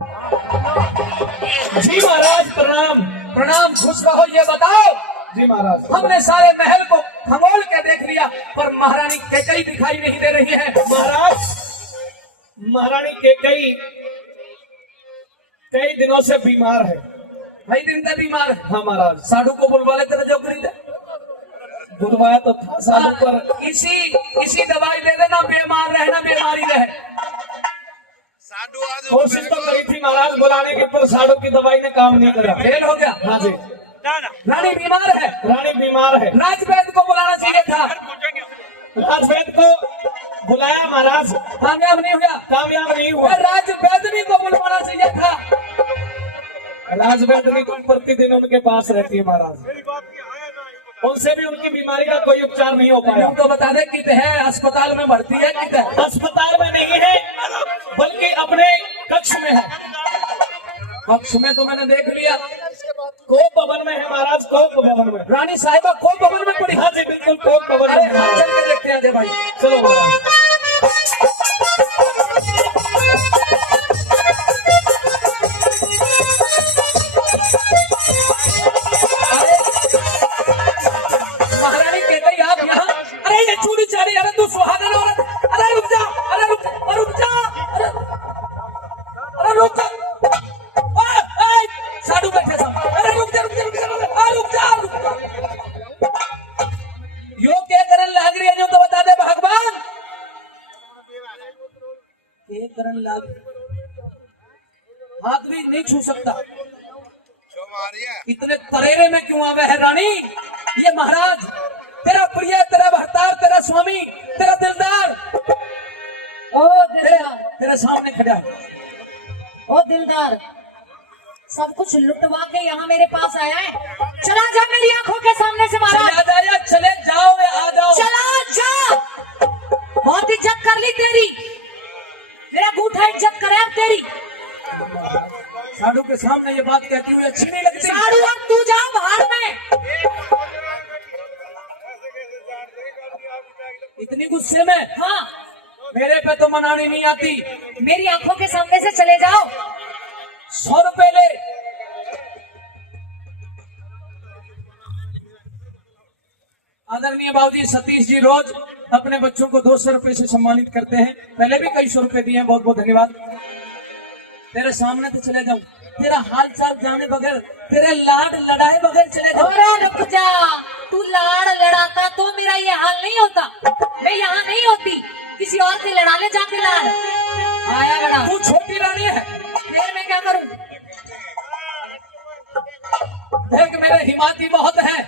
जी महाराज प्रणाम। प्रणाम, खुश रहो। ये बताओ, जी महाराज। हमने सारे महल को खंगोल के देख लिया पर महारानी कैकई दिखाई नहीं दे रही है। महाराज महारानी कैकई कई दिनों से बीमार है। कई दिन से बीमार है। हाँ महाराज। साधु को बुलवा लेते ना जो खरीदे। बुलवाया तो था साधु पर। इसी दवाई दे देना, बीमार रहना, बीमारी रहे। कोशिश तो करी थी महाराज बुलाने की, पर साधु की दवाई ने काम नहीं करा। फेल हो गया। हाँ जी। रानी बीमार है। रानी बीमार है। राजवैद्य को बुलाना चाहिए था। राजवैद्य को बुलाया महाराज, कामयाब नहीं हुआ। कामयाब नहीं हुआ। राजवैद्य को बुलवाना चाहिए था। राजवैद्य को प्रतिदिन उनके पास रहती है महाराज, उनसे भी उनकी बीमारी का कोई उपचार नहीं हो पाया। तो बता दे कित है, अस्पताल में भर्ती है कित है? अस्पताल में नहीं है बल्कि अपने कक्ष में है। कक्ष में तो मैंने देख लिया, कोप भवन में है महाराज, कोप भवन में। रानी साहिबा कोप भवन में पड़ी। हाँ जी बिल्कुल कोप भवन में। चल के देखते हैं। भाई चलो महाराज। महारानी कैकई आप यहाँ? अरे ये चूड़ी चाड़ी, अरे तू सुहागन औरत, अरे रुक जा, अरे रुक जा, अरे रुक जा। साधु बैठे साहब, अरे रुक जा, यो क्या करन लाग रही है जो तो बता दे भगवान। क्या करन लाग, हाथ भी नहीं छू सकता। इतने तरेरे में क्यों आवे है रानी? ये महाराज तेरा प्रिय, तेरा भरतार, तेरा स्वामी, तेरा दिलदार, ओ दिलदार, तेरे सामने खड़ा है। ओ दिलदार, सब कुछ लुटवा के यहाँ मेरे पास आया है। चला जा मेरी आंखों के सामने से महाराज। चले जाओ या आ जाओ। चला जा। बहुत इज्जत कर ली तेरी, मेरा गूठा इज्जत करे अब तेरी। साधु के सामने ये बात कहती हुई अच्छी नहीं लगती। साधु अब तू जा बाहर में। इतनी गुस्से में? हाँ, मेरे पे तो मनानी नहीं आती। मेरी आंखों के सामने से चले जाओ। 100 रुपए ले। आदरणीय बाबूजी सतीश जी रोज अपने बच्चों को 200 रुपए से सम्मानित करते हैं। पहले भी कई 100 रुपए दिए हैं, बहुत बहुत धन्यवाद। तेरे सामने तो चले जाऊं, तेरा हाल चाल जाने बगैर, तेरे लाड लड़ाए बगैर चले जाऊं। और रुक जा, तू लाड़ लड़ाता तो मेरा ये हाल नहीं होता। मैं यहाँ नहीं होती, किसी और से लड़ा ले जाके लाड़। आया बड़ा, तू छोटी रानी है। फिर मैं क्या करूं? देख मेरे हिमाती बहुत है,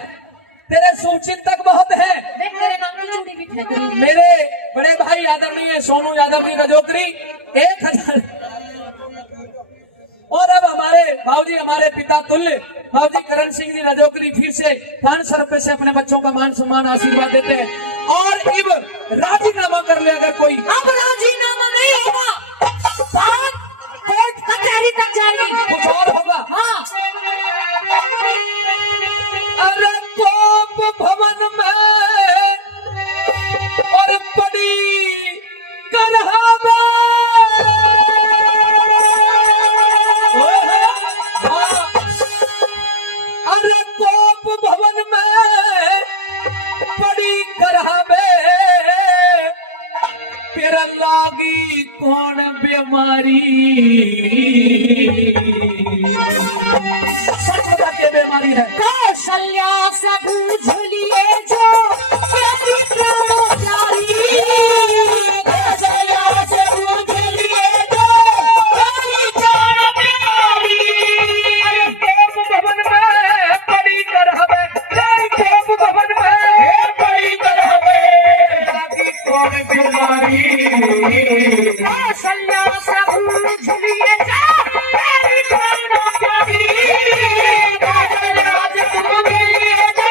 तेरे सुचिंतक बहुत है। देख मेरे नाम की चूड़ी भी फेंक रही है। मेरे बड़े भाई आदरणीय सोनू यादव जी रजोकरी 1000। और अब हमारे बाबूजी, हमारे पिता तुल्य बाबूजी करण सिंह जी रजोकरी फिर से 500 रुपए से अपने बच्चों का मान सम्मान आशीर्वाद देते हैं। और अब राजीनामा कर ले अगर कोई। अब राजीनामा नहीं होगा, बात कोर्ट कचहरी तक जाएगी। कुछ और होगा। हाँ, अरे कोप भवन में और बड़ी करहावा। अरे कोप भवन में बड़ी करहावे, फिर लागी कौन बीमारी? सच बता के बीमारी है। कौशल्या से बूझ लिए जो मेरी प्राणों प्यारी। कौशल्या से बूझ लिए जो मेरी प्राणों प्यारी। अरे कोप भवन में बड़ी करहावे, कोप भवन में बड़ी करहावे, लागी कौन बीमारी? कौशल्या से बूझ लिए जो मेरी प्राणों प्यारी। कौशल्या से बूझ लिए जो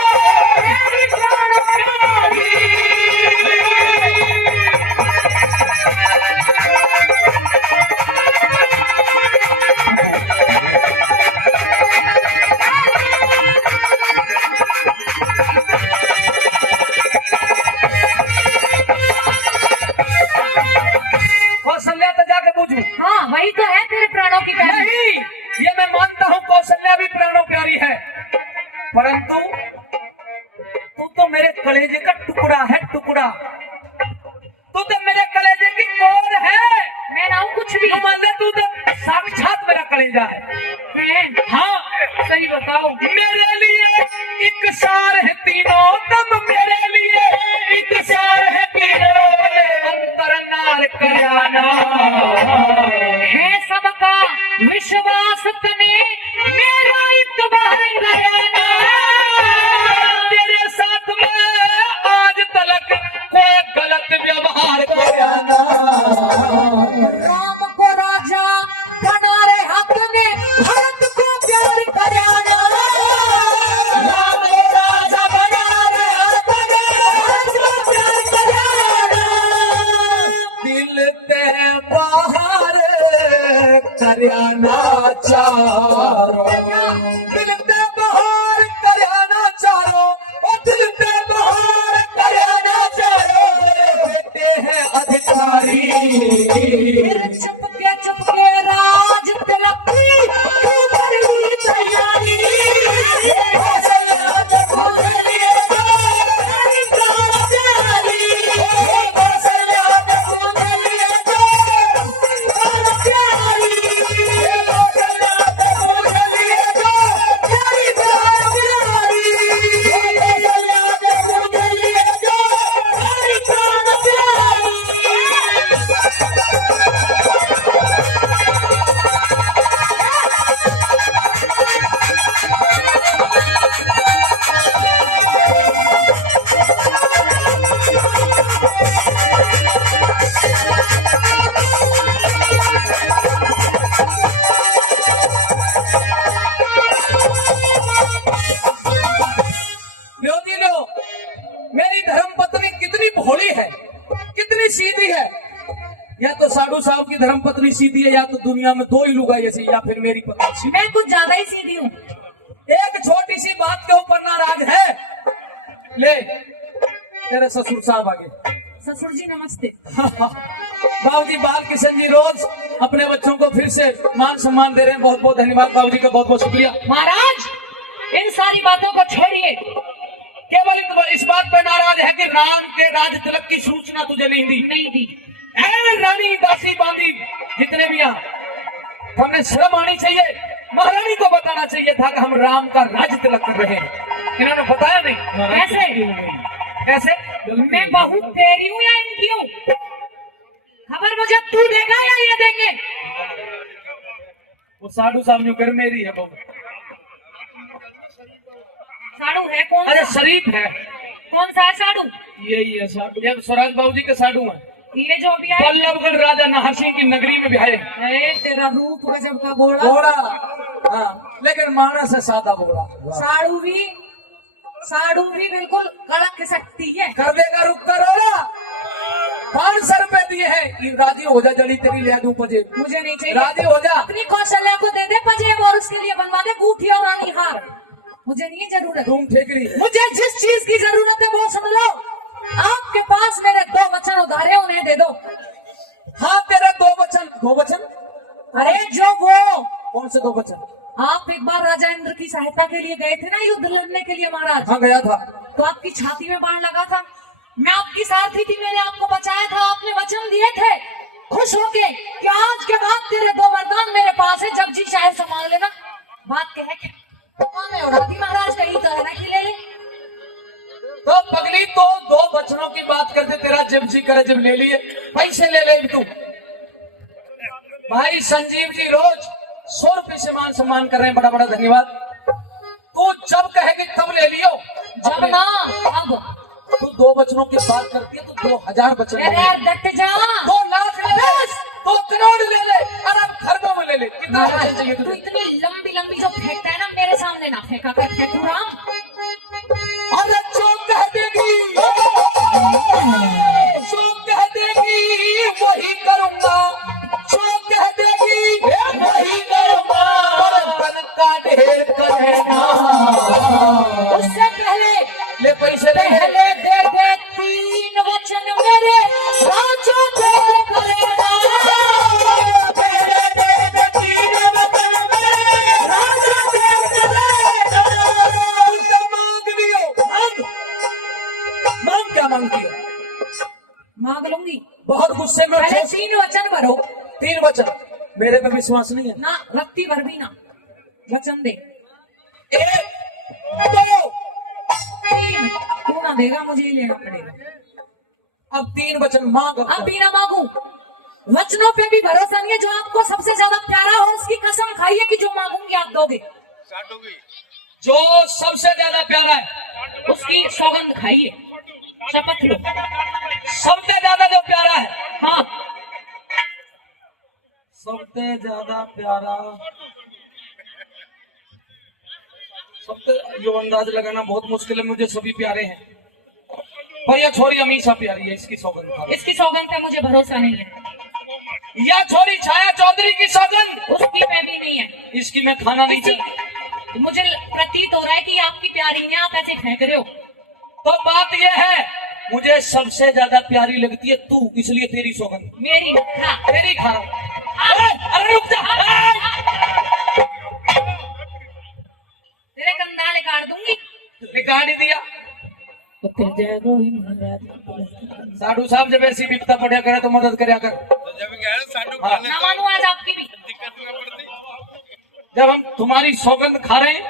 कलेजा है। हाँ सही बताओ। मेरे लिए एक सार है तीनों दम, मेरे लिए एक सार है तीनों अंतर नार कराना है सबका विश्वास तने मेरा इत्बार कराना। तेरे साथ में आज तलक कोई गलत व्यवहार कराना। राम को राजा बना रे हक ने भरत को प्यार कराना। राम को राजा बना रे हक ने भरत को प्यार कराना। दिल ते बाहर कराना चारो, दिल ते बाहर कराना चारो, ओ दिल ते बाहर कराना चारो। बेटे हैं अधिकारी चुपके राज तिलकी क्यों कर ली तैयारी। मेरी धर्मपत्नी कितनी भोली है, कितनी सीधी है। या तो साधु साहब की धर्मपत्नी सीधी है, या तो दुनिया में दो ही लोग ऐसे, या फिर मेरी पत्नी सीधी। मैं कुछ ज्यादा ही सीधी हूँ। एक छोटी सी बात के ऊपर नाराज है। ले तेरे ससुर साहब आगे। ससुर जी नमस्ते। बाबूजी बाल किशन जी रोज अपने बच्चों को फिर से मान सम्मान दे रहे हैं। बहुत बहुत धन्यवाद बाबूजी का, बहुत बहुत शुक्रिया। महाराज इन सारी बातों को छोड़िए। केवल इस बात पर नाराज है कि राम के राज तिलक की सूचना तुझे नहीं दी। नहीं दी। ऐ रानी दासी बांदी जितने भी यहाँ, हमें शर्म आनी चाहिए। महारानी को बताना चाहिए था कि हम राम का राज तिलक कर रहे हैं। इन्होंने बताया नहीं। कैसे कैसे? मैं बहुत तेरी हूँ या इनकी हूँ? खबर मुझे तू देगा या ये देंगे? वो साधु साहब न्यू कर मेरी है बहुत। साड़ू है कौन अरे सा? शरीफ है। कौन सा है साड़ू? यही है साधु, ये स्वराज बाबू जी के साधु हैं। ये जो भी है पल्लवगढ़ राजा नाहर सिंह की नगरी में ब्याहे। तेरा रूप गजब का घोड़ा। घोड़ा, हाँ, लेकिन मानस है सादा घोड़ा। साड़ू भी बिल्कुल कड़क शक्ति है। कर देगा, रुक करोड़ा। 500 रुपए दिए हैं। राजी हो जा, जड़ी तेरी ले दूं पजे। मुझे नहीं चाहिए। राजी हो जा। अपनी कौशल्या को दे दे पजेब और उसके लिए बनवा दे गूठी और रानी हार। मुझे नहीं जरूरत। तुम ठेकरी। मुझे जिस चीज की जरूरत है वो सुन लो। आपके पास मेरे 2 वचन उधारे, उन्हें दे दो। हाँ तेरे 2 वचन। 2 वचन? अरे जो वो कौन से 2 वचन? आप एक बार राजा इंद्र की सहायता के लिए गए थे ना युद्ध लड़ने के लिए महाराज। हाँ गया था। तो आपकी छाती में बाण लगा था। मैं आपकी सारथी थी, मैंने आपको बचाया था। आपने वचन दिए थे खुश होके कि आज के बाद तेरे 2 वरदान मेरे पास है, जब जी चाहे संभाल लेना। बात कह के मैं उड़ा दी महाराज, कहीं तो है ना कि ले ले। तो पगली तो 2 वचनों की बात करते, तेरा जब जी करे जब ले लिए। पैसे ले ले तू। भाई संजीव जी रोज 100 रुपए से मान सम्मान कर रहे हैं, बड़ा बड़ा धन्यवाद। तू जब कहेगी तब ले लियो। जब ना अब तू 2 वचनों की बात करती है तो 2000 वचन ले ले। अरे डट जा। 2 लाख ले ले, 2 करोड़ ले ले, अरब खरबों में ले ले। कितना वचन चाहिए तू तुझे? इतनी लंबी लंबी जो फेंकता है ना, मेरे सामने ना फेंका कर फेंकू राम। अरे जो कह देगी, जो कह देगी वही करूंगा, जो कह देगी वही करूंगा। बन का ढेर करेगा। उससे पहले ले पैसे ले पहले दे दे 3 वचन मेरे राजो ढेर करेगा। पहले दे 3 वचन मेरे राजा ढेर करेगा। मेरे पे विश्वास नहीं है? ना रत्ती भर भी ना। वचन दे। 1 2 3 तू ना देगा, मुझे ही लेना पड़ेगा। अब 3 वचन मांग। अब भी ना मांगू। वचनों पे भी भरोसा नहीं है। जो आपको सबसे ज्यादा प्यारा हो उसकी कसम खाइए कि जो मांगूंगी आप दोगे। जो सबसे ज्यादा प्यारा है उसकी सौगंध खाइए, शपथ लो। सबसे ज्यादा जो प्यारा है, हाँ सबसे ज्यादा प्यारा, सबसे जो अंदाज लगाना बहुत मुश्किल है। मुझे सभी प्यारे हैं, पर यह छोरी हमेशा प्यारी है। इसकी सौगंध खा लो। इसकी सौगंध पे मुझे भरोसा नहीं है। यह छोरी छाया चौधरी की सौगंध, उसकी पे भी नहीं है। इसकी मैं खाना नहीं इसी- चाहता। मुझे प्रतीत हो रहा है कि ये आपकी प्यारी है, आप ऐसे फेंक रहे हो। तो बात यह है, मुझे सबसे ज्यादा प्यारी लगती है तू, इसलिए तेरी सौगंध मेरी हाँ। तेरी खा रहा हूं। अरे रुक जा। तेरे कंधाले काट दूंगी। निकाल ही दिया। तो फिर जय रोही महाराज। साधु साहब जब ऐसी विपदा पड़ा करे तो मदद करया कर। हाँ। ना मानू आज आपकी भी। जब हम तुम्हारी सौगंध खा रहे हैं।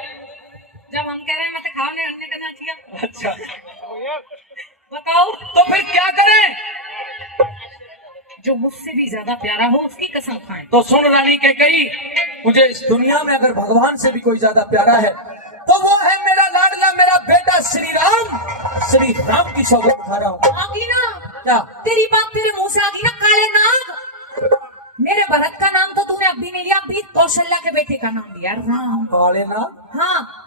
जब हम कह रहे हैं मत खाओ, नहीं अंडे करना चाहिए। अच्छा, बताओ तो फिर क्या करें? जो मुझसे भी ज्यादा प्यारा हो उसकी कसम खाएं। तो सुन रानी के कही, मुझे इस दुनिया में अगर भगवान से भी कोई ज्यादा प्यारा है तो वो है मेरा लाडला, मेरा बेटा श्री राम। श्री राम की सौगंध खा रहा हूँ। आगी ना क्या? तेरी बात तेरे मुंह से आगी ना, काले नाग। मेरे भरत का नाम तो तूने अभी नहीं लिया, अभी कौशल्या के बेटे का नाम लिया, राम। काले ना हाँ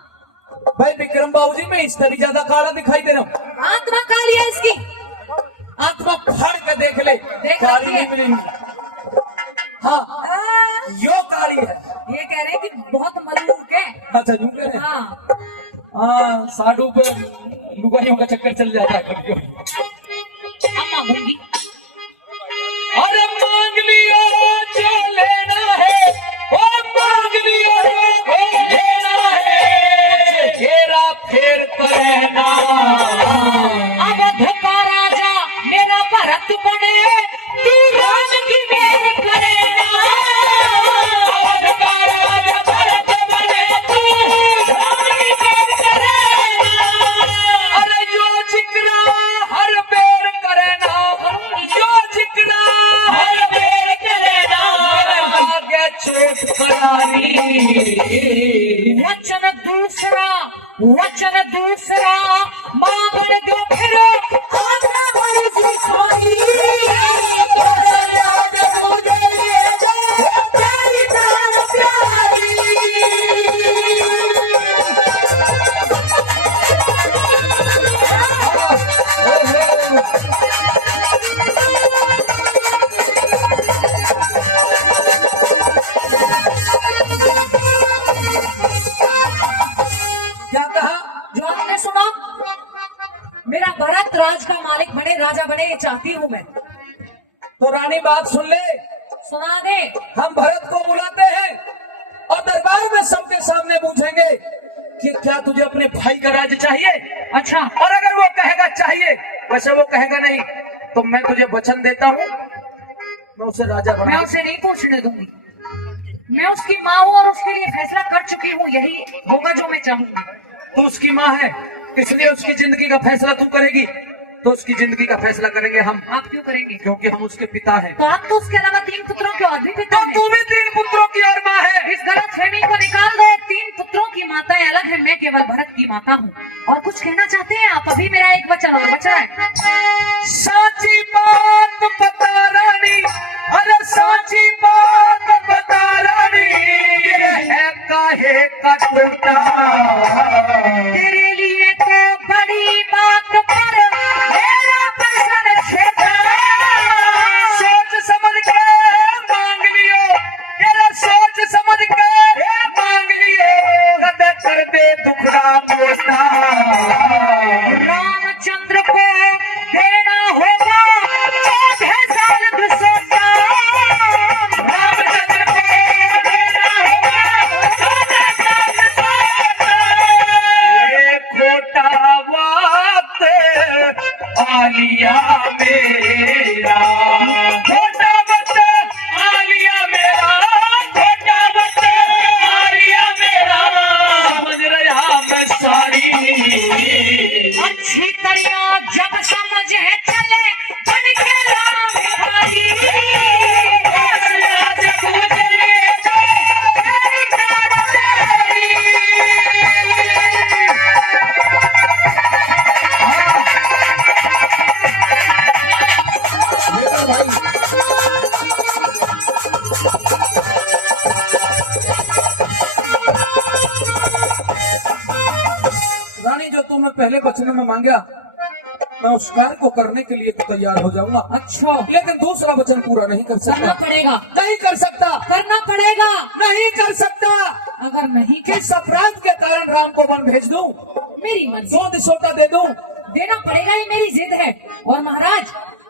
भाई विक्रम बाबूजी, मैं इससे भी ज्यादा काला दिखाई दे रहा हूँ। आत्मा काली है इसकी। आत्मा फाड़ के देख ले, देख काली रखी है। निकली नहीं। हाँ, यो काली है। ये कह रहे हैं कि बहुत मलूक है। अच्छा, यूं कह रहे हैं। हाँ हाँ, साधु पे लुगाइयों का चक्कर चल जाता है कभी कभी। अब मांगूंगी। अरे मांग लियो जो लेना है, ओ मांग लियो जो लेना है, हेरा फेर करना। अवध का राजा मेरा भरत बने, तू राम की मेल करेगा। अवध का राजा भरत बने, तू राम की मेल करेगा। अरे जो जिक्रा हर बेर करेना, जो जिक्रा हर बेर करेना, आगे चोट करारी। वचन दूसरा मांग दो फिर आज्ञा भरी सी छोरी। मुझे ले जा तेरी जान प्यारी। क्या कहा? जो आपने सुना, मेरा भरत राज का मालिक बने, राजा बने, ये चाहती हूँ मैं। तो रानी बात सुन ले, सुना दे। हम भरत को बुलाते हैं और दरबार में सबके सामने पूछेंगे कि क्या तुझे अपने भाई का राज चाहिए। अच्छा और अगर वो कहेगा चाहिए, वैसे वो कहेगा नहीं, तो मैं तुझे वचन देता हूँ, मैं उसे राजा मैं बना। उसे नहीं पूछने दूंगी। मैं उसकी माँ हूँ और उसके लिए फैसला कर चुकी हूँ, यही होगा जो मैं चाहूंगी। तू उसकी माँ है, इसलिए उसकी जिंदगी का फैसला तू करेगी, तो उसकी जिंदगी का फैसला करेंगे हम, आप क्यों करेंगे? क्योंकि हम उसके पिता हैं। तो आप तो उसके अलावा 3 पुत्रों के और भी पिता तो हैं। तू भी 3 पुत्रों की और माँ है। इस गलतफहमी को निकाल दो। 3 पुत्रों की माताएं अलग है, मैं केवल भरत की माता हूँ। और कुछ कहना चाहते हैं आप? अभी मेरा एक वचन और बचा है। साची बात बता रानी, अरे साची बात बता रानी, ये है काहे का टूटा। तेरे लिए तो बड़ी बात पर मेरा बसन छेदा। सोच समझ के मांग लियो, ये सोच समझ के मांग लियो, कद कर दे दुखड़ा पोता। रामचंद्र को देना होगा 14 साल दुसोटा। रामचंद्र को देना होगा 14 साल दुसोटा। पहले वचन में मांगा मैं उस कार्य को करने के लिए तो तैयार हो जाऊंगा, अच्छा लेकिन दूसरा वचन पूरा नहीं कर करना सकता। पड़ेगा, नहीं कर सकता, करना पड़ेगा। नहीं कर सकता। अगर नहीं किस अपराध के कारण राम को वन भेज दूं, मेरी मर्जी, 2 दिसोटा दे दूं? देना पड़ेगा, ये मेरी जिद है। और महाराज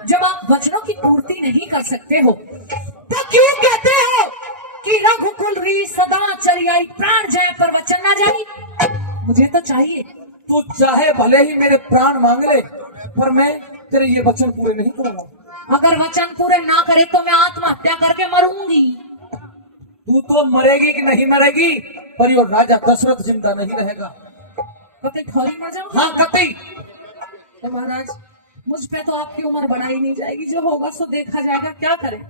जब आप वचनों की पूर्ति नहीं कर सकते हो तो क्यों कहते हो कि रघुकुल री सदा चली आई, प्राण जाए पर वचन ना जाई? मुझे तो चाहिए। तू चाहे भले ही मेरे प्राण मांग ले, पर मैं तेरे ये वचन पूरे नहीं करूंगा। अगर वचन पूरे ना करे तो मैं आत्महत्या करके मरूंगी। तू तो मरेगी कि नहीं मरेगी, पर यो राजा दशरथ जिंदा नहीं रहेगा। कते थोड़ी मर जाऊं? हाँ कति। तो महाराज मुझ पे तो आपकी उम्र बढ़ाई नहीं जाएगी, जो होगा सो देखा जाएगा, क्या करें।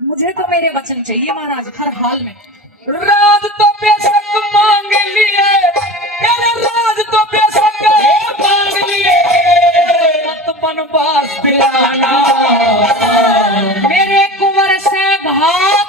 मुझे तो मेरे वचन चाहिए महाराज, हर हाल में। राज तो बेशक मांग लिए, राज तो बेशक मांग लिए, मत बनवास दिलाना। मेरे कुंवर से घात